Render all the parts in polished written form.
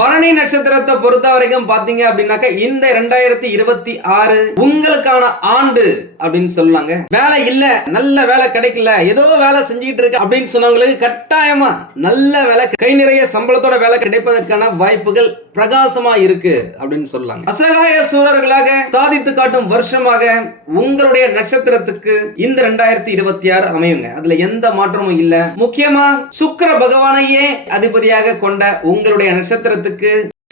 பரணி நட்சத்திரத்தை பொறுத்த வரைக்கும் பாத்தீங்க அப்படின்னாக்க இந்த 2026 உங்களுக்கான ஆண்டு அப்படின்னு சொல்லலாங்க. வேலை இல்ல, நல்ல வேலை கிடைக்கல, ஏதோ வேலை செஞ்சுட்டு இருக்கு அப்படின்னு சொன்னவங்களுக்கு கட்டாயமா நல்ல வேலை, கை நிறைய சம்பளத்தோட வேலை கிடைப்பதற்கான வாய்ப்புகள் பிரகாசமா இருக்கு அப்படின்னு சொல்லலாங்க. அசகாய சூரர்களாக சாதித்து காட்டும் வருஷமாக உங்களுடைய நட்சத்திரத்துக்கு இந்த 2026 அமையுங்க. அதுல எந்த மாற்றமும் இல்ல. முக்கியமா சுக்கிர பகவானையே அதிபதியாக கொண்ட உங்களுடைய நட்சத்திரத்துக்கு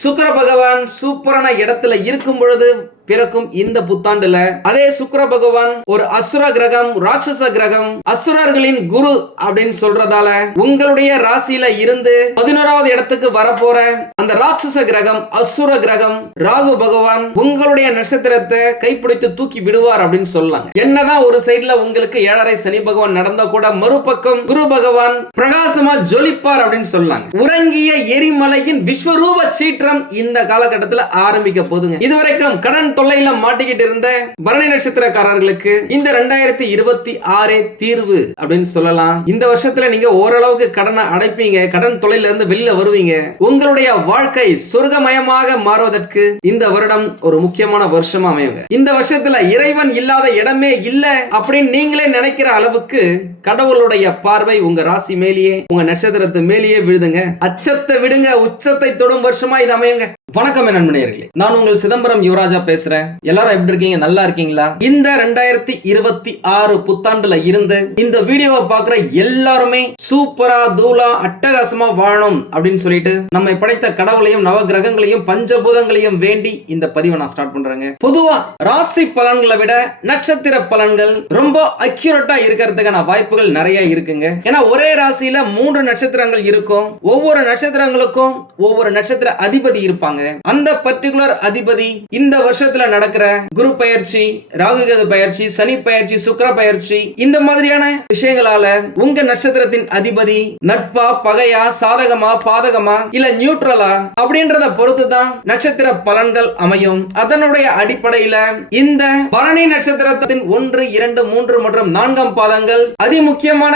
சுக்கிர பகவான் சூப்பரான இடத்துல இருக்கும் பொழுது பிறக்கும் இந்த புத்தாண்டுல அதே சுக்கிர பகவான் ஒரு அசுர கிரகம், ராட்சச கிரகம், அசுரர்களின் குரு அப்படின்னு சொல்றதால உங்களுடைய ராசியில இருந்து 11வது இடத்துக்கு வரப்போற அந்த ராட்சச கிரகம், அசுர கிரகம் ராகு பகவான் உங்களுடைய நட்சத்திரத்தை கைப்பிடித்து தூக்கி விடுவார் அப்படின்னு சொல்லலாம். என்னதான் ஒரு சைடுல உங்களுக்கு 7.5 சனி பகவான் நடந்தா கூட மறுபக்கம் குரு பகவான் பிரகாசமா ஜொலிப்பார் அப்படின்னு சொல்லலாம். உறங்கிய எரிமலையின் விஸ்வரூப சீற்றம் இந்த காலகட்டத்தில் ஆரம்பிக்க போதுங்க. இதுவரைக்கும் கடன் தொல்லையில மாட்டிக்கிட்டு இருந்த பரணி நட்சத்திரக்காரர்களுக்கு இந்த 2026 தீர்வு அப்படின்னு சொல்லலாம். இந்த வருஷத்துல நீங்க ஓரளவுக்கு கடனை அடைப்பீங்க, கடன் தொல்லையில இருந்து வெளியில வருவீங்க. உங்களுடைய வாழ்க்கை சொர்க்கமயமாக மாறுவதற்கு இந்த வருடம் ஒரு முக்கியமான வருஷமா அமையுங்க. இந்த வருஷத்துல இறைவன் இல்லாத இடமே இல்ல அப்படின்னு நீங்களே நினைக்கிற அளவுக்கு கடவுளுடைய பார்வை உங்க ராசி மேலேயே, உங்க நட்சத்திரத்து மேலேயே விழுதுங்க. அச்சத்தை விடுங்க, உச்சத்தை தொடும் வருஷமா இது அமையுங்க. வணக்கம் நண்பர்களே, நான் உங்கள் சிதம்பரம் யுவராஜா பேசுறேன். எல்லாரும் எப்படி இருக்கீங்க? நல்லா இருக்கீங்களா? இந்த 2026 புத்தாண்டுல இருந்து இந்த வீடியோவை பார்க்குற எல்லாருமே சூப்பரா தூளா அட்டகாசமா வாழணும் அப்படின்னு சொல்லிட்டு நம்ம படைத்த கடவுளையும் நவ கிரகங்களையும் பஞ்சபூதங்களையும் வேண்டி இந்த பதிவை நான் ஸ்டார்ட் பண்றேங்க. பொதுவா ராசி பலன்களை விட நட்சத்திர பலன்கள் ரொம்ப அக்யூரேட்டா இருக்கிறதுக்கான வாய்ப்புகள் நிறைய இருக்குங்க. ஏன்னா ஒரே ராசியில 3 நட்சத்திரங்கள் இருக்கும். ஒவ்வொரு நட்சத்திரங்களுக்கும் ஒவ்வொரு நட்சத்திர அதிபதி இருப்பாங்க. அந்த பர்டிகுலர் அதிபதி இந்த வருஷத்துல நடக்கிற குரு பயிற்சி, ராகுகேது பயிற்சி, சனி பயிற்சி, சுக்கிர பயிற்சி இந்த மாதிரியான விஷயங்களால உங்க நட்சத்திரத்தின் அதிபதி நட்பா, பகையா, சாதகமா, பாதகமா இல்ல நியூட்ரலா அப்படின்றத பொறுத்து தான் நட்சத்திர பலன்கள் அமையும். அதனுடைய அடிப்படையில இந்த பரணி நட்சத்திரத்தின் 1, 2, 3 மற்றும் 4ஆம் பாதங்கள் அதிமுக்கியமான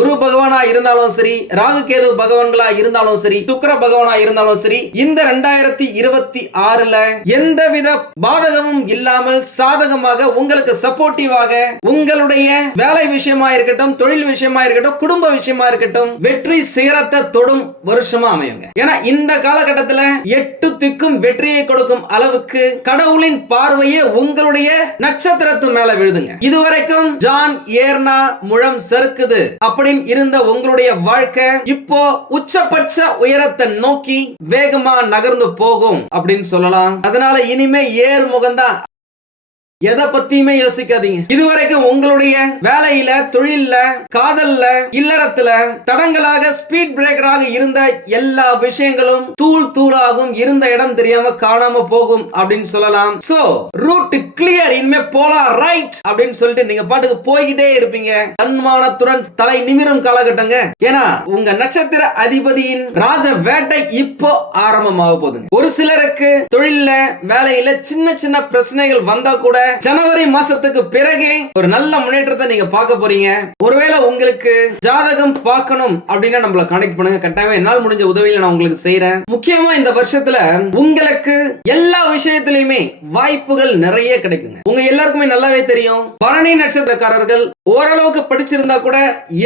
குரு பகவானா இருந்தாலும் சரி, ராகுகேது பகவான்களா இருந்தாலும் சரி, சுக்கிர பகவானா இருந்தாலும் சரி, இந்த 2026ல எந்தவித பாதகமும் இல்லாமல் சாதகமாக உங்களுக்கு சப்போர்ட்டிவாக உங்களுடைய வேலை விஷயமா இருக்கட்டும், தொழில் விஷயமா இருக்கட்டும், குடும்ப விஷயமா இருக்கட்டும் வெற்றி சிகரத்தை தொடும் வருஷமா அமையுங்க. ஏன்னா இந்த காலகட்டத்தில் 8 திக்கும் வெற்றியை கொடுக்கும் அளவுக்கு கடவுளின் பார்வையே உங்களுடைய நட்சத்திரத்து மேல விழுதுங்க. இதுவரைக்கும் ஜான் ஏர்னா முழம் சறுக்குது அப்படின்னு இருந்த உங்களுடைய வாழ்க்கை இப்போ உச்சபட்ச உயரத்தை நோக்கி வேகமா நகர்ந்து போகும் அப்படின்னு சொல்லலாம். அதனால இனிமே ஏர் முகம்தான், எதை பத்தியுமே யோசிக்காதீங்க. இதுவரைக்கும் உங்களுடைய வேலையில, தொழில்ல, காதல்ல, இல்லறத்துல தடங்களாக ஸ்பீட் பிரேக்கராக இருந்த எல்லா விஷயங்களும் தூள் தூளாகும், இருந்த இடம் தெரியாம காணாம போகும் அப்படின்னு சொல்லலாம். சோ ரூட் கிளியர், இனிமே போலாம் ரைட் அப்படின்னு சொல்லிட்டு நீங்க பாட்டுக்கு போய்கிட்டே இருப்பீங்க. தன்மானத்துடன் தலை நிமிரும் காலகட்டங்க. ஏன்னா உங்க நட்சத்திர அதிபதியின் ராஜ வேட்டை இப்போ ஆரம்பமாக போகுதுங்க. ஒரு சிலருக்கு தொழில்ல, வேலையில சின்ன சின்ன பிரச்சனைகள் வந்தா கூட ஜனவரி மாசத்துக்கு பிறகு ஒரு நல்ல முன்னேற்றத்தை நீங்க பார்க்க போறீங்க. ஒருவேளை உங்களுக்கு ஜாதகம் பார்க்கணும் அப்படின்னா நம்மள கனெக்ட் பண்ணுங்க. கட்டாயமா என்னால் முடிஞ்ச உதவியில நான் உங்களுக்கு செய்யறேன். முக்கியமா இந்த வருஷத்துல உங்களுக்கு எல்லா விஷயத்திலயுமே வாய்ப்புகள் நிறைய கிடைக்குங்க. உங்க எல்லாருக்குமே நல்லாவே தெரியும், பரணி நட்சத்திரக்காரர்கள் ஓரளவுக்கு படிச்சிருந்தா கூட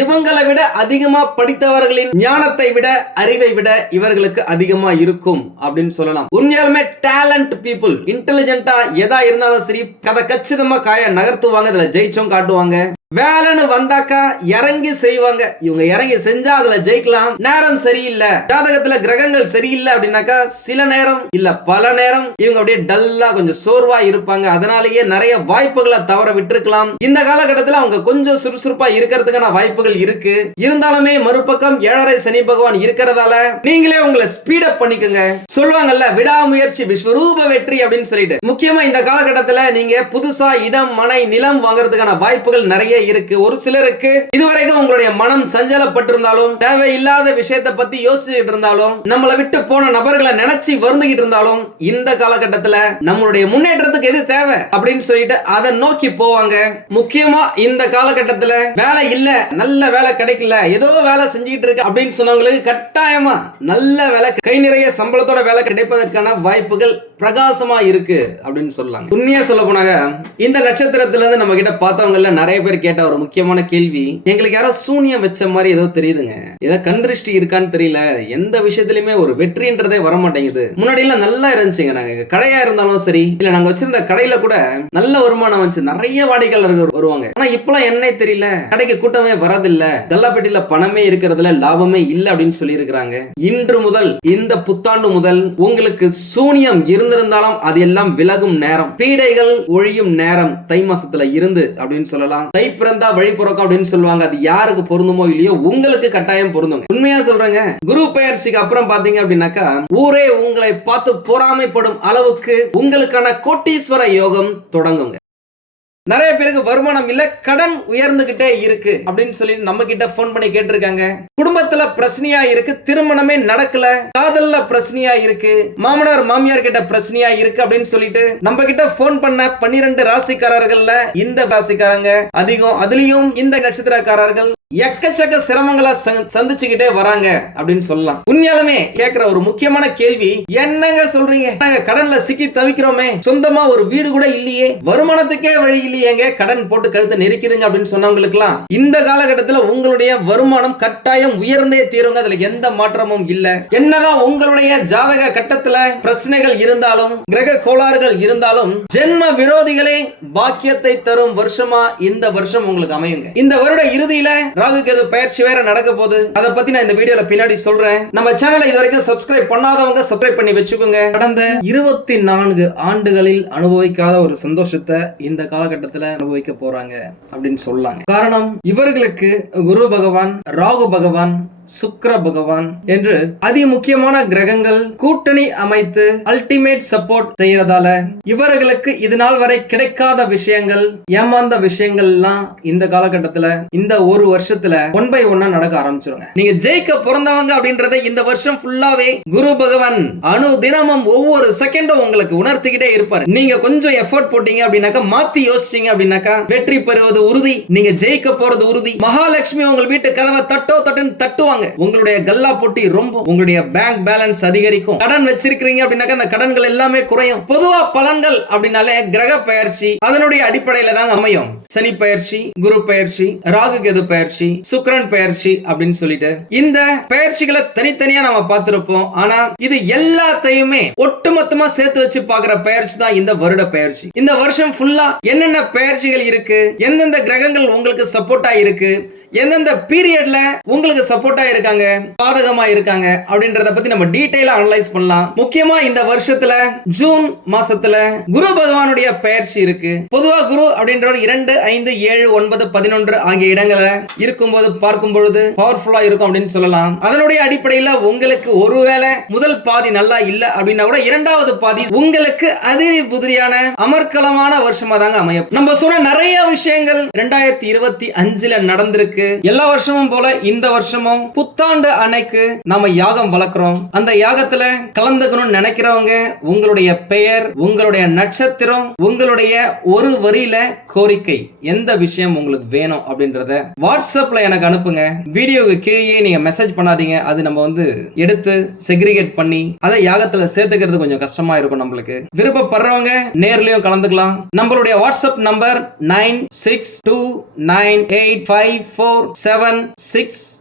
இவங்களை விட அதிகமா படித்தவர்களின் ஞானத்தை விட, அறிவை விட இவர்களுக்கு அதிகமா இருக்கும் அப்படின்னு சொல்லலாம். உண்மையாலுமே டேலண்ட் பீப்புள், இன்டெலிஜென்ட்டா எதா இருந்தாலும் சரி கதை கச்சிதமா காய நகர்த்துவாங்க, இதுல ஜெயிச்சும் காட்டுவாங்க. வேலைன்னு வந்தாக்கா இறங்கி செய்வாங்க. இவங்க இறங்கி செஞ்சா அதுல ஜெயிக்கலாம். நேரம் சரியில்லை, ஜாதகத்துல கிரகங்கள் சரியில்லை அப்படின்னாக்கா சில நேரம் இல்ல பல நேரம் இவங்க அப்படியே டல்லா கொஞ்சம் சோர்வா இருப்பாங்க. அதனாலேயே நிறைய வாய்ப்புகளை தவற விட்டுருக்கலாம். இந்த காலகட்டத்தில் அவங்க கொஞ்சம் சுறுசுறுப்பா இருக்கிறதுக்கான வாய்ப்புகள் இருக்கு. இருந்தாலுமே மறுபக்கம் 7.5 சனி பகவான் இருக்கிறதால நீங்களே உங்களை ஸ்பீடப் பண்ணிக்கோங்க. சொல்லுவாங்கல்ல, விடாமுயற்சி விஸ்வரூப வெற்றி அப்படின்னு சொல்லிட்டு. முக்கியமா இந்த காலகட்டத்தில் நீங்க புதுசா இடம், மனை, நிலம் வாங்குறதுக்கான வாய்ப்புகள் நிறைய இருக்கு. ஒரு சிலருக்கு இதுவரைக்கும் உங்களுடைய மனம் சஞ்சலப்பட்டிருந்தாலும், தேவையில்லாத விஷயத்தை பத்தி யோசிச்சுட்டு இருந்தாலும், நம்மளை விட்டு போன நபர்களை நினைச்சு வருந்துகிட்டு இருந்தாலும், இந்த காலகட்டத்துல நம்மளுடைய முன்னேற்றத்துக்கு எது தேவை அப்படின்னு சொல்லிட்டு அதை நோக்கி போவாங்க. முக்கியமா இந்த காலகட்டத்துல வேலை இல்ல, நல்ல வேலை கிடைக்கல, ஏதோ வேலை செஞ்சுட்டு இருக்கு அப்படின்னு சொன்னவங்களுக்கு கட்டாயமா நல்ல வேலை, கை நிறைய சம்பளத்தோட வேலை கிடைப்பதற்கான வாய்ப்புகள் பிரகாசமா இருக்கு அப்படின்னு சொல்லலாம். உண்மையா சொல்ல போனாங்க, இந்த நட்சத்திரத்துல இருந்து நம்ம கிட்ட பார்த்தவங்கல நிறைய பேர் கேட்ட ஒரு முக்கியமான கேள்வி, எங்களுக்கு யாரோ சூனியம் வச்ச மாதிரி ஏதோ தெரியுதுங்க, ஏதோ கண்திருஷ்டி இருக்கான்னு தெரியல, எந்த விஷயத்திலுமே ஒரு வெற்றின்றதே வர மாட்டேங்குது. முன்னாடி எல்லாம் நல்லா இருந்துச்சுங்க, நாங்க கடையா இருந்தாலும் சரி, இல்ல நாங்க வச்சிருந்த கடையில கூட நல்ல வருமானம் வச்சு நிறைய வாடிக்கையாளர்கள் வருவாங்க. ஆனா இப்பெல்லாம் என்னே தெரியல, கடைக்கு கூட்டமே வரதில்ல, கல்லாப்பெட்டியில பணமே இருக்கிறதுல லாபமே இல்ல அப்படின்னு சொல்லி இருக்கிறாங்க. இன்று முதல், இந்த புத்தாண்டு முதல் உங்களுக்கு சூனியம் இருந்திருந்தாலும் அது எல்லாம் விலகும் நேரம், பீடைகள் ஒழியும் நேரம் தை மாசத்துல இருந்து அப்படின்னு சொல்லலாம். தை பிறந்தா வழி பிறக்கும் அப்படின்னு சொல்லுவாங்க. அது யாருக்கு பொருந்துமோ இல்லையோ உங்களுக்கு கட்டாயம் பொருந்துங்க. உண்மையா சொல்றேங்க, குரு பெயர்ச்சிக்கு அப்புறம் பாத்தீங்க அப்படின்னாக்கா ஊரே உங்களை பார்த்து பொறாமைப்படும் அளவுக்கு உங்களுக்கான கோட்டீஸ்வர யோகம் தொடங்குங்க. நிறைய பேருக்கு வருமானம் இல்ல, கடன் உயர்ந்துகிட்டே இருக்கு அப்படின்னு சொல்லி நம்ம கிட்ட போன் பண்ணி கேட்டிருக்காங்க. குடும்பத்துல பிரச்சனையா இருக்கு, திருமணமே நடக்கல, காதல்ல பிரச்சனையா இருக்கு, மாமனார் மாமியார் கிட்ட பிரச்சனையா இருக்கு அப்படின்னு சொல்லிட்டு நம்ம கிட்ட போன் பண்ண 12 ராசிக்காரர்கள்ல இந்த ராசிக்காரங்க அதிகம். அதுலயும் இந்த நட்சத்திரக்காரர்கள் எக்கச்சக்க சிரமங்களை சந்திச்சுக்கிட்டே வராங்க அப்படின்னு சொல்லலாம். உண்மையாலுமே கேட்கிற ஒரு முக்கியமான கேள்வி, என்னங்க சொல்றீங்க, நாங்க கடன்ல சிக்கி தவிக்கிறோமே, சொந்தமா ஒரு வீடு கூட இல்லையே, வருமானத்துக்கே வழி இல்லையேங்க, கடன் போட்டு கழுத்தை நெரிக்குதுங்க அப்படின்னு சொன்னவங்களுக்கு எல்லாம் இந்த காலகட்டத்தில் உங்களுடைய வருமானம் கட்டாயம் உயர்ந்தே தீருங்க. அதுல எந்த மாற்றமும் இல்ல. என்னதான் உங்களுடைய ஜாதக கட்டத்துல பிரச்சனைகள் இருந்தாலும், கிரக கோளாறுகள் இருந்தாலும், ஜென்ம விரோதிகளே பாக்கியத்தை தரும் வருஷமா இந்த வருஷம் உங்களுக்கு அமையுங்க. இந்த வருட இறுதியில ராகு கேது பயிற்சி வேற நடக்க போகுது. அதை பத்தி நான் இந்த வீடியோல பின்னாடி சொல்றேன். நம்ம சேனலை இதுவரைக்கும் சப்ஸ்கிரைப் பண்ணாதவங்க சப்ஸ்கிரைப் பண்ணி வச்சுக்கோங்க. கடந்த 24 ஆண்டுகளில் அனுபவிக்காத ஒரு சந்தோஷத்தை இந்த காலகட்டத்தில் அனுபவிக்க போறாங்க அப்படின்னு சொல்லலாம். காரணம், இவர்களுக்கு குரு பகவான், ராகு பகவான், சுக்கிர பகவான் என்று அதி முக்கியமான கிரகங்கள் கூட்டணி அமைத்து அல்டிமேட் சப்போர்ட் செய்யறதால இவர்களுக்கு இது நாள் வரை கிடைக்காத விஷயங்கள், ஏமாந்த விஷயங்கள் எல்லாம் இந்த காலகட்டத்துல, இந்த ஒரு வருஷத்துல ஒன் பை ஒன்னா நடக்க ஆரம்பிச்சிருங்க. நீங்க ஜெயிக்க பிறந்தவங்க அப்படின்றத இந்த வருஷம் ஃபுல்லாவே குரு பகவான் அணு தினமும் ஒவ்வொரு செகண்டும் உங்களுக்கு உணர்த்திக்கிட்டே இருப்பாரு. நீங்க கொஞ்சம் எஃபோர்ட் போட்டீங்க அப்படின்னாக்கா, மாத்தி யோசிச்சீங்க அப்படின்னாக்கா வெற்றி பெறுவது உறுதி, நீங்க ஜெயிக்க போறது உறுதி. மகாலட்சுமி உங்கள் வீட்டு கதவை தட்டுன்னு தட்டுவாங்க. உங்களுடைய கல்லா போட்டி ரொம்ப, உங்களுடைய பேங்க் பேலன்ஸ் அதிகரிக்கும். கடன் வச்சிருக்கீங்க அப்படின்னாக்கா அந்த கடன்கள் எல்லாமே குறையும். பொதுவா பலன்கள் அப்படின்னாலே கிரக பெயர்ச்சி அதனுடைய அடிப்படையில தான் அமையும். சனி பெயர்ச்சி, குரு பெயர்ச்சி, ராகு கேது பெயர்ச்சி, சுக்கிரன் பெயர்ச்சி அப்படின்னு சொல்லிட்டு இந்த பெயர்ச்சிகளை தனித்தனியா நம்ம பார்த்திருப்போம். ஆனா இது எல்லாத்தையுமே ஒட்டுமொத்தமா சேர்த்து வச்சு பாக்குற பெயர்ச்சி தான் இந்த வருட பெயர்ச்சி. இந்த வருஷம் ஃபுல்லா என்னென்ன பெயர்ச்சிகள் இருக்கு, எந்தெந்த கிரகங்கள் உங்களுக்கு சப்போர்ட்டா இருக்கு, எந்தெந்த பீரியட்ல உங்களுக்கு சப்போர்ட்டா இருக்காங்க, பாதகமா இருக்காங்க அப்படின்றத பத்தி நம்ம டீடைலா அனலைஸ் பண்ணலாம். முக்கியமா இந்த வருஷத்துல ஜூன் மாசத்துல குரு பகவானுடைய பெயர்ச்சி இருக்கு. பொதுவா குரு அப்படின்றவர் 2, 5, 7, 9, 11 ஆகிய இடங்களை இருக்கும்போது பார்க்கும் பொழுது பவர்ஃபுல்லா இருக்கும் அப்படின்னு சொல்லலாம். அதனுடைய அடிப்படையில உங்களுக்கு ஒருவேளை முதல் பாதி நல்லா இல்ல அப்படின்னா கூட இரண்டாவது பாதி உங்களுக்கு அதிரி புதிரியான அமர்க்கலமான வருஷமா தாங்க அமையும். நம்ம சொன்ன நிறைய விஷயங்கள் 2025ல நடந்திருக்கு. எல்லா வருஷமும் போல இந்த வருஷமும் புத்தாண்டு அன்னைக்கு நாம யாகம் வளர்க்கிறோம். அந்த யாகத்துல கலந்துக்கணும்னு நினைக்கிறவங்க உங்களுடைய பெயர், உங்களுடைய நட்சத்திரம், உங்களுடைய ஒரு வரியில கோரிக்கை, எந்த விஷயம் உங்களுக்கு வேணும் அப்படின்றத வாட்ஸ்அப்ல எனக்கு அனுப்புங்க. வீடியோக்கு கீழே நீங்க மெசேஜ் பண்ணாதீங்க, அது நம்ம எடுத்து செக்ரிகேட் பண்ணி அதை யாகத்துல சேர்த்துக்கிறது கொஞ்சம் கஷ்டமா இருக்கும். நம்மளுக்கு விருப்பப்படுறவங்க நேர்லயும் கலந்துக்கலாம். நம்மளுடைய வாட்ஸ்அப் நம்பர் 9629854765.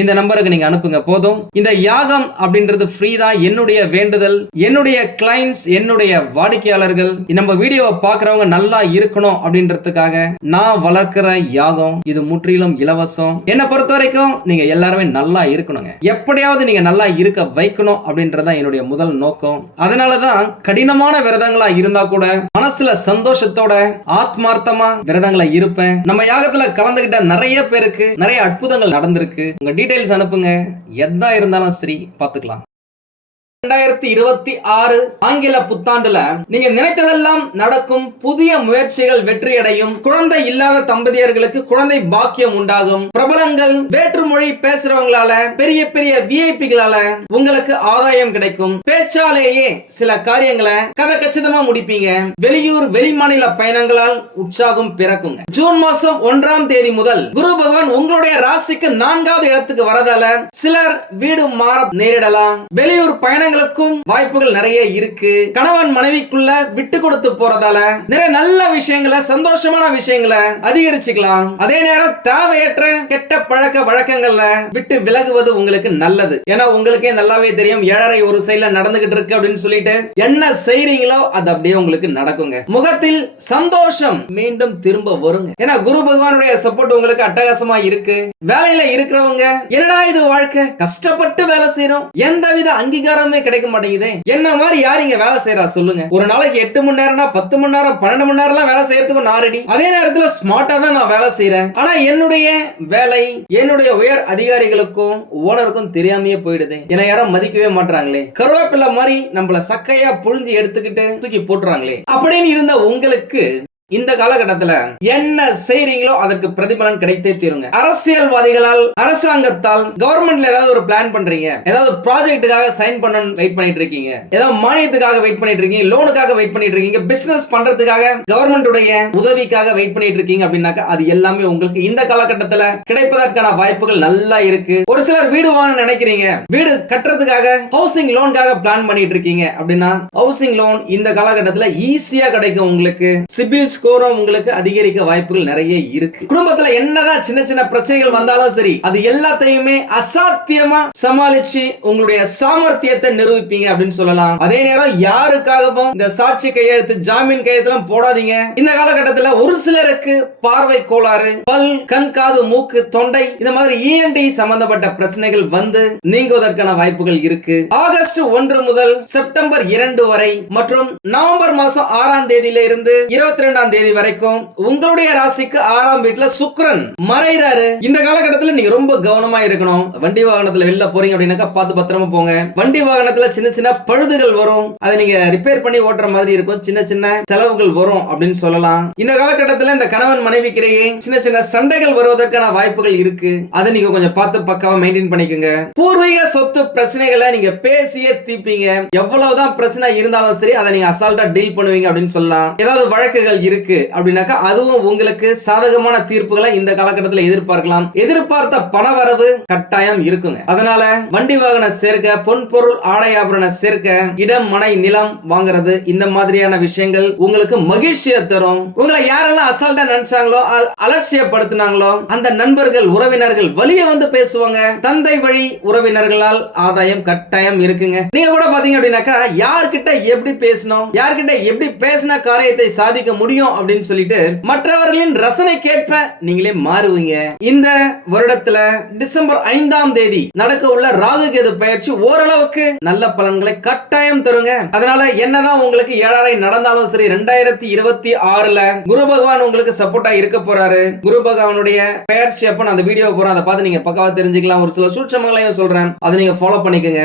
இந்த நம்பருக்கு நீங்க அனுப்புங்க போதும். இந்த யாகம் அப்படின்றது ஃப்ரீ தான். என்னுடைய வேண்டுதல், என்னுடைய கிளைண்ட்ஸ், என்னுடைய வாடிக்கையாளர்கள் நம்ம வீடியோவை பார்க்கறவங்க நல்லா இருக்கணும் அப்படின்றதுக்காக நான் வளர்க்கிற யாகம் இது முற்றிலும் இலவசம். என்னை பொறுத்த வரைக்கும் நீங்க எல்லாருமே நல்லா இருக்கணுங்க, எப்படியாவது நீங்க நல்லா இருக்க வைக்கணும் அப்படின்றதான் என்னுடைய முதல் நோக்கம். அதனாலதான் கடினமான விரதங்களா இருந்தா கூட மனசுல சந்தோஷத்தோட ஆத்மார்த்தமா விரதங்களை இருப்பேன். நம்ம யாகத்துல கலந்துகிட்ட நிறைய பேருக்கு நிறைய அற்புதங்கள் நடந்திருக்கு. உங்க டீடைல்ஸ் அனுப்புங்க, எதா இருந்தாலும் சரி பார்த்துக்கலாம். 2026 ஆங்கில புத்தாண்டுல நீங்க நினைத்ததெல்லாம் நடக்கும், புதிய முயற்சிகள் வெற்றியடையும், குழந்தை இல்லாத தம்பதியர்களுக்கு குழந்தை பாக்கியம் உண்டாகும், பிரபலங்கள் வேற்றுமொழி பேசுறவங்களால பெரிய பெரிய விஐபிகளால உங்களுக்கு ஆதாயம் கிடைக்கும், பேச்சாலேயே சில காரியங்களை கதை கச்சிதமா முடிப்பீங்க, வெளியூர் வெளிமாநில பயணங்களால் உற்சாகம் பிறக்குங்க. ஜூன் மாசம் 1ஆம் தேதி முதல் குரு பகவான் உங்களுடைய ராசிக்கு 4வது இடத்துக்கு வரதால சிலர் வீடு மாற நேரிடலாம், வெளியூர் பயணங்களுக்கும் வாய்ப்புகள் நிறைய இருக்கு, கணவன் மனைவிக்குள்ள விட்டு கொடுத்து போறதால நிறைய நல்ல விஷயங்களை, சந்தோஷமான விஷயங்களை அதிகரிச்சுக்கலாம். அதே நேரம் தேவையற்ற கெட்ட பழக்க வழக்கங்கள்ல விட்டு விலகுவது உங்களுக்கு நல்லது. ஏன்னா உங்களுக்கே நல்லாவே தெரியும், 7:30 ஒரு சைடுல நடந்துகிட்டு இருக்கு அப்படின்னு சொல்லிட்டு என்ன செய்றீங்களோ அது அப்படியே உங்களுக்கு நடக்குங்க. முகத்தில் சந்தோஷம் மீண்டும் திரும்ப வருங்க. ஏன்னா குரு பகவானுடைய சப்போர்ட் உங்களுக்கு அட்டகாசமா இருக்கு. வேலையில இருக்கிறவங்க என்னடா இது வாழ்க்கை, கஷ்டப்பட்டு வேலை செய்யறோம், எந்தவித அங்கீகாரமே கிடைக்க மாட்டேங்குது, என்ன மாதிரி யார் இங்க வேலை செய்யறா சொல்லுங்க. ஒரு நாளைக்கு 8 மணி நேரம்னா 10 மணி நேரம் 12 மணி நேரம் வேலை செய்யறதுக்கு நான் ரெடி. அதே நேரத்துல ஸ்மார்ட்டா தான் நான் வேலை செய்யறேன். ஆனா என்னுடைய வேலை என்னுடைய உயர் அதிகாரிகளுக்கும் ஓனருக்கும் தெரியாமையே போயிடுது, என்ன யாரும் மதிக்கவே மாட்டாங்களே, கருவேப்பிலை மாதிரி நம்மள சக்கையா புழிஞ்சு எடுத்துக்கிட்டு தூக்கி போட்டுறாங்களே அப்படின்னு இருந்த உங்களுக்கு இந்த காலகட்டத்துல என்ன செய்றீங்களோ அதற்கு பிரதிபலன் கிடைத்தே தீருங்க. அரசியல்வாதிகளால், அரசாங்கத்தால், கவர்மெண்ட்ல ஏதாவது ஒரு பிளான் பண்றீங்க, ஏதாவது ப்ராஜெக்ட்டுக்காக சைன் பண்ண வெயிட் பண்ணிட்டு இருக்கீங்க, ஏதாவது மானியத்துக்காக வெயிட் பண்ணிட்டு இருக்கீங்க, லோனுக்காக வெயிட் பண்ணிட்டு இருக்கீங்க, பிசினஸ் பண்றதுக்காக கவர்மெண்டுடைய உதவிக்காக வெயிட் பண்ணிட்டு இருக்கீங்க அப்படின்னாக்கா அது எல்லாமே உங்களுக்கு இந்த காலகட்டத்துல கிடைப்பதற்கான வாய்ப்புகள் நல்லா இருக்கு. ஒரு சிலர் வீடு வாங்க நினைக்கிறீங்க, வீடு கட்டுறதுக்காக ஹவுசிங் லோனுக்காக பிளான் பண்ணிட்டு இருக்கீங்க அப்படின்னா ஹவுசிங் லோன் இந்த காலகட்டத்துல ஈஸியா கிடைக்கும். உங்களுக்கு சிபில் ஸ்கோரும் உங்களுக்கு அதிகரிக்க வாய்ப்புகள் நிறைய இருக்கு. குடும்பத்துல என்னதான் சின்ன சின்ன பிரச்சனைகள் வந்தாலும் சரி, அது எல்லாத்தையுமே அசாத்தியமா சமாளிச்சு உங்களுடைய சாமர்த்தியத்தை நிரூபிப்பீங்க அப்படின்னு சொல்லலாம். அதே நேரம் யாருக்காகவும் இந்த சாட்சி கையெழுத்து, ஜாமீன் கையெழுத்து போடாதீங்க. இந்த காலகட்டத்தில் ஒரு சிலருக்கு பார்வை கோளாறு, பல், கண், காது, மூக்கு, தொண்டை இந்த மாதிரி ENT சம்பந்தப்பட்ட பிரச்சனைகள் வந்து நீங்குவதற்கான வாய்ப்புகள் இருக்கு. ஆகஸ்ட் 1 முதல் செப்டம்பர் 2 வரை மற்றும் நவம்பர் மாசம் 6ஆம் தேதியில இருந்து 22ஆம் தேதி வரைக்கும் உங்களுடைய ராசிக்கு 6ஆம் வீட்டுல சுக்கிரன் மறைறாரு. இந்த காலகட்டத்தில் நீங்க ரொம்ப கவனமா இருக்கணும். வண்டி வாகனத்துல வெளில போறீங்க அப்படின்னாக்கா பார்த்து பத்திரமா போங்க. வண்டி வாகனத்துல சின்ன சின்ன பழுதுகள் வரும், அதை நீங்க ரிப்பேர் பண்ணி ஓட்டுற மாதிரி இருக்கும், சின்ன சின்ன செலவுகள் வரும் அப்படின்னு சொல்லலாம். இந்த காலகட்டத்தில் இந்த கணவன் மனைவிக்கிடையே சின்ன சின்ன சண்டைகள் வருவதற்கான வாய்ப்புகள் இருக்கு, அதை நீங்க கொஞ்சம் பார்த்து பக்காவா மெயின்டைன் பண்ணிக்கோங்க. பூர்வீக சொத்து பிரச்சனைகளை நீங்க பேசியே தீப்பீங்க. எவ்வளவுதான் பிரச்சனை இருந்தாலும் சரி அதை நீங்க அசால்ட்டா டீல் பண்ணுவீங்க அப்படின்னு சொல்லலாம். ஏதாவது வழக்குகள் இருக்கு அப்படின்னாக்கா அதுவும் உங்களுக்கு சாதகமான தீர்ப்புகளை இந்த காலகட்டத்தில் எதிர்பார்க்கலாம். எதிர்பார்த்த பணவரவு கட்டாயம் இருக்குங்க. அதனால வண்டி வாகன சேர்க்க, பொன் பொருள் ஆடை ஆபரண சேர்க்க, இடம், மனை, நிலம் வாங்குறது இந்த மாதிரியான விஷயங்கள் உங்களுக்கு மகிழ்ச்சியை தரும். உங்களை யாரெல்லாம் அசால்ட்டா நினைச்சாங்களோ, அலட்சியப்படுத்தினாங்களோ அந்த நண்பர்கள், உறவினர்கள் வழிய வந்து பேசுவாங்க. தந்தை வழி உறவினர்களால் ஆதாயம் கட்டாயம் இருக்குங்க. நீங்க கூட பாத்தீங்க அப்படின்னாக்கா யார்கிட்ட எப்படி பேசணும், யார்கிட்ட எப்படி பேசின காரியத்தை சாதிக்க முடியும் அப்படின்னு சொல்லிட்டு மற்றவர்களின் ரசனை கேட்ப நீங்களே மாறுவீங்க. இந்த வருடத்துல டிசம்பர் 5ஆம் தேதி நடக்க உள்ள ராகு கேது பயிற்சி ஓரளவுக்கு நல்ல பலன்களை கட்டாயம் தருங்க. அதனால என்னதான் உங்களுக்கு 7:30 நடந்தாலும் சரி 2026ல குரு பகவான் உங்களுக்கு சப்போர்ட்டா இருக்க போறாரு. குரு பகவானுடைய பயிற்சி அப்ப நான் அந்த வீடியோ போறேன், அதை பார்த்து நீங்க பக்காவா தெரிஞ்சுக்கலாம். ஒரு சில சூட்சமங்களையும் சொல்றேன், அதை நீங்க ஃபாலோ பண்ணிக்கங்க.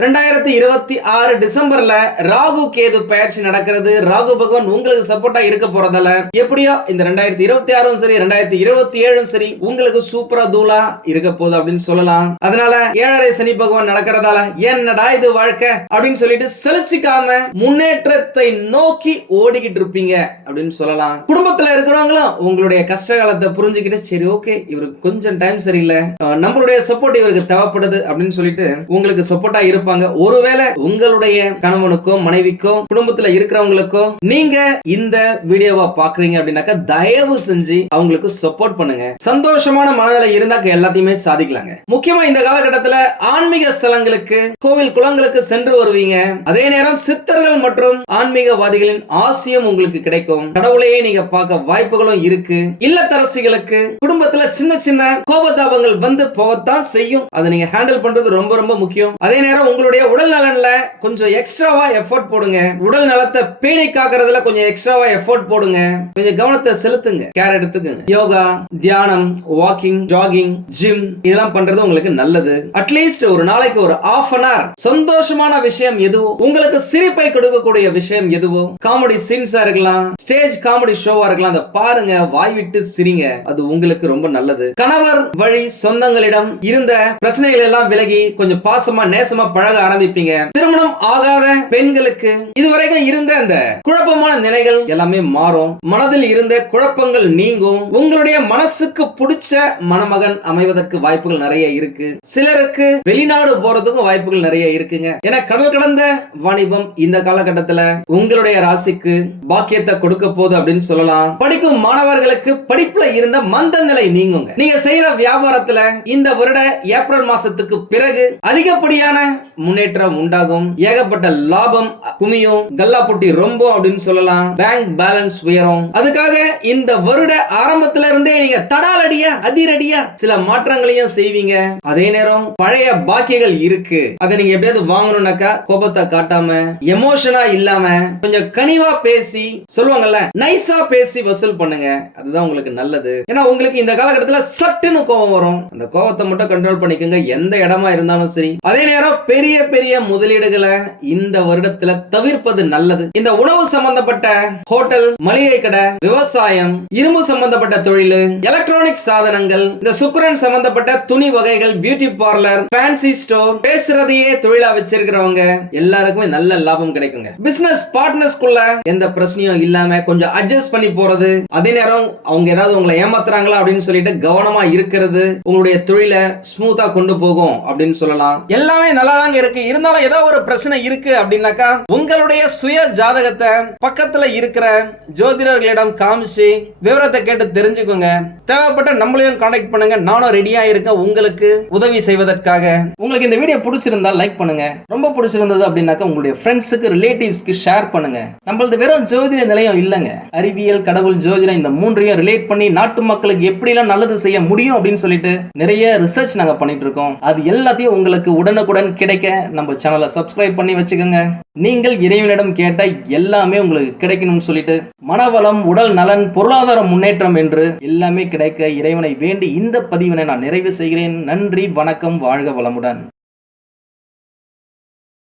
2026 டிசம்பர்ல ராகு கேது பயிற்சி நடக்கிறது. ராகு பகவான் உங்களுக்கு சப்போர்ட்டா இருக்க போறதால எப்படியோ இந்த 2026 சரி 2027 சரி உங்களுக்கு சூப்பரா தூளா இருக்க போகுது அப்படின்னு சொல்லலாம். அதனால 7:30 சனி பகவான் நடக்கிறதால என்னடா இது வாழ்க்கை அப்படின்னு சொல்லிட்டு செலுச்சிக்காம முன்னேற்றத்தை நோக்கி ஓடிக்கிட்டு இருப்பீங்க அப்படின்னு சொல்லலாம். குடும்பத்துல இருக்கிறவங்களும் உங்களுடைய கஷ்ட காலத்தை புரிஞ்சுக்கிட்டு சரி ஓகே இவருக்கு கொஞ்சம் டைம் சரியில்லை, நம்மளுடைய சப்போர்ட் இவருக்கு தேவைப்படுது அப்படின்னு சொல்லிட்டு உங்களுக்கு சப்போர்ட்டா இருப்பாங்க. ஒருவேளை உங்களுடைய கணவனுக்கோ மனைவிக்கோ குடும்பத்துல இருக்கிறவங்களுக்கோ நீங்க இந்த வீடியோவை பாக்குறீங்க அப்படின்னாக்கா தயவு செஞ்சு அவங்களுக்கு சப்போர்ட் பண்ணுங்க. சந்தோஷமான மனநிலை இருந்தாக்க எல்லாத்தையுமே சாதிக்கலாங்க. முக்கியமா இந்த காலகட்டத்துல ஆன்மீக ஸ்தலங்களுக்கு, கோவில் குளங்களுக்கு சென்று வருவீங்க. அதே நேரம் சித்தர்கள் மற்றும் ஆன்மீகவாதிகளின் ஆசியம் உங்களுக்கு கிடைக்கும். கடவுளையே நீங்க பார்க்க வாய்ப்புகளும் இருக்கு. இல்லத்தரசிகளுக்கு குடும்பத்துல சின்ன சின்ன கோபதாபங்கள் வந்து போகத்தான் செய்யும், அதை நீங்க ஹேண்டில் பண்றது ரொம்ப ரொம்ப முக்கியம். அதே நேரம் உங்களுடைய உடல் நலன்ல கொஞ்சம் எக்ஸ்ட்ராவா எஃபோர்ட் போடுங்க. உடல் நலத்தை பேணி காக்கிறதுல கொஞ்சம் எக்ஸ்ட்ராவா எஃபோர்ட் போடுங்க. கொஞ்சம் கவனத்தை செலுத்துங்க. கேர் எடுத்துக்கங்க. யோகா, தியானம், வாக்கிங், ஜாகிங், ஜிம் இதெல்லாம் பண்றது உங்களுக்கு நல்லது. அட்லீஸ்ட் ஒரு நாளைக்கு ஒரு half an hour சந்தோஷமான விஷயம் எதுவோ, உங்களுக்கு சிரிப்பை கொடுக்கக்கூடிய விஷயம் எதுவோ, காமெடி சீன்ஸா இருக்கலாம், ஸ்டேஜ் காமெடி ஷோவா இருக்கலாம், அதை பாருங்க, வாய் விட்டு சிரிங்க. அது உங்களுக்கு ரொம்ப நல்லது. கணவர் வழி சொந்தங்களிடம் இருந்த பிரச்சனைகள் எல்லாம் விலகி கொஞ்சம் பாசமா நேசமா பழக ஆரம்பிப்பீங்க. திருமணம் ஆகாத பெண்களுக்கு இதுவரைக்கும் இருந்த அந்த குழப்பமான நிலைகள் எல்லாமே மாறும். மனதில் இருந்த குழப்பங்கள் நீங்கும். உங்களுடைய மனசுக்கு பிடிச்ச மணமகன் அமைவதற்கு வாய்ப்புகள் நிறைய இருக்கு. சிலருக்கு வெளிநாடு போறதுக்கும் வாய்ப்புகள் நிறைய இருக்குங்க. ஏன்னா கடல் கடந்த வாணிபம் இந்த காலகட்டத்துல உங்களுடைய ராசிக்கு பாக்கியத்தை கொடுக்க போகுது அப்படின்னு சொல்லலாம். படிக்கும் மாணவர்களுக்கு படிப்புல இருந்த மந்த நிலை நீங்குங்க. நீங்க செய்யற வியாபாரத்துல இந்த வருட ஏப்ரல் மாசத்துக்கு பிறகு அதிகப்படியான முன்னேற்றம் உண்டாகும். ஏகப்பட்ட லாபம் குமியும். கல்லா போட்டி ரொம்ப அப்படின்னு சொல்லலாம். பேங்க் பேலன்ஸ் உயரும். அதுக்காக இந்த வருட ஆரம்பத்துல இருந்தே நீங்க தடாலடியா அதிரடியா சில மாற்றங்களையும் செய்வீங்க. அதே நேரம் பழைய பாக்கியங்கள் இருக்கு. அதை நீங்க எப்படியாவது வாங்கணும்னாக்கா கோபத்தை காட்டாம, எமோஷனா இல்லாம, கொஞ்சம் கனிவா பேசி, சொல்லுவாங்கல்ல நைஸா பேசி வசூல் பண்ணுங்க. அதுதான் உங்களுக்கு நல்லது. ஏன்னா உங்களுக்கு இந்த காலகட்டத்தில் சட்டுன்னு கோபம் வரும். அந்த கோபத்தை மட்டும் கண்ட்ரோல் பண்ணிக்கோங்க, எந்த இடமா இருந்தாலும் சரி. அதே நேரம் பெரிய பெரிய முதலீடுகளை இந்த வருடத்துல தவிர்ப்பது நல்லது. இந்த உணவு சம்பந்தப்பட்ட ஹோட்டல், மளிகை கடை, விவசாயம், இரும்பு சம்பந்தப்பட்ட தொழில், எலக்ட்ரானிக் சாதனங்கள், இந்த சுக்கிரன் சம்பந்தப்பட்ட துணி வகைகள், பியூட்டி பார்லர், ஃபேன்சி ஸ்டோர், பேசுறதையே தொழிலா வச்சிருக்கிறவங்க எல்லாருக்குமே நல்ல லாபம் கிடைக்குங்க. பிசினஸ் பார்ட்னர்ஸ்குள்ள எந்த பிரச்சனையும் இல்லாம கொஞ்சம் அட்ஜஸ்ட் பண்ணி போறது. அதே நேரம் அவங்க ஏதாவது உங்களை ஏமாத்துறாங்களா அப்படின்னு சொல்லிட்டு கவனமா இருக்கிறது உங்களுடைய தொழிலை ஸ்மூத்தா கொண்டு போகும் அப்படின்னு சொல்லலாம். எல்லாமே நல்லா தாங்க இருக்கு. இருந்தாலும் ஏதோ ஒரு பிரச்சனை இருக்கு அப்படின்னாக்கா உங்களுடைய சுய ஜாதகத்தை பக்கத்துல இருக்கிற ஜோதிடர்களிடம் காமிச்சு விவரத்தை கேட்டு தெரிஞ்சுக்கோங்க. தேவைப்பட்ட நம்மளையும் கான்டாக்ட் பண்ணுங்க. நானும் ரெடியா இருக்கேன் உங்களுக்கு உதவி செய்வதற்காக. உங்களுக்கு இந்த வீடியோ பிடிச்சிருந்தா லைக் பண்ணுங்க. ரொம்ப பிடிச்சிருந்தது அப்படின்னாக்கா உங்களுடைய ஃப்ரெண்ட்ஸுக்கு, ரிலேட்டிவ்ஸ்க்கு ஷேர் பண்ணுங்க. நம்மளது வெறும் ஜோதிட நிலையம் இல்லைங்க. அறிவியல், கடவுள், ஜோதிடம் இந்த மூன்றையும் ரிலேட் பண்ணி நாட்டு மக்களுக்கு எப்படிலாம் நல்லது செய்ய முடியும் அப்படின்னு சொல்லிட்டு நிறைய ரிசர்ச் நாங்க பண்ணிட்டு இருக்கோம். அது எல்லாத்தையும் உங்களுக்கு உடனுக்குடன் கிடைக்க நம்ம சேனலை சப்ஸ்கிரைப் பண்ணி வச்சுக்கோங்க. நீங்கள் இறைவனிடம் கேட்ட எல்லாமே உங்களுக்கு கிடைக்கணும்னு சொல்லிட்டு மனவளம், உடல் நலன், பொருளாதார முன்னேற்றம் என்று எல்லாமே கிடைக்க இறைவனை வேண்டி இந்த பதிவினை நான் நிறைவு செய்கிறேன். நன்றி, வணக்கம், வாழ்க வளமுடன்.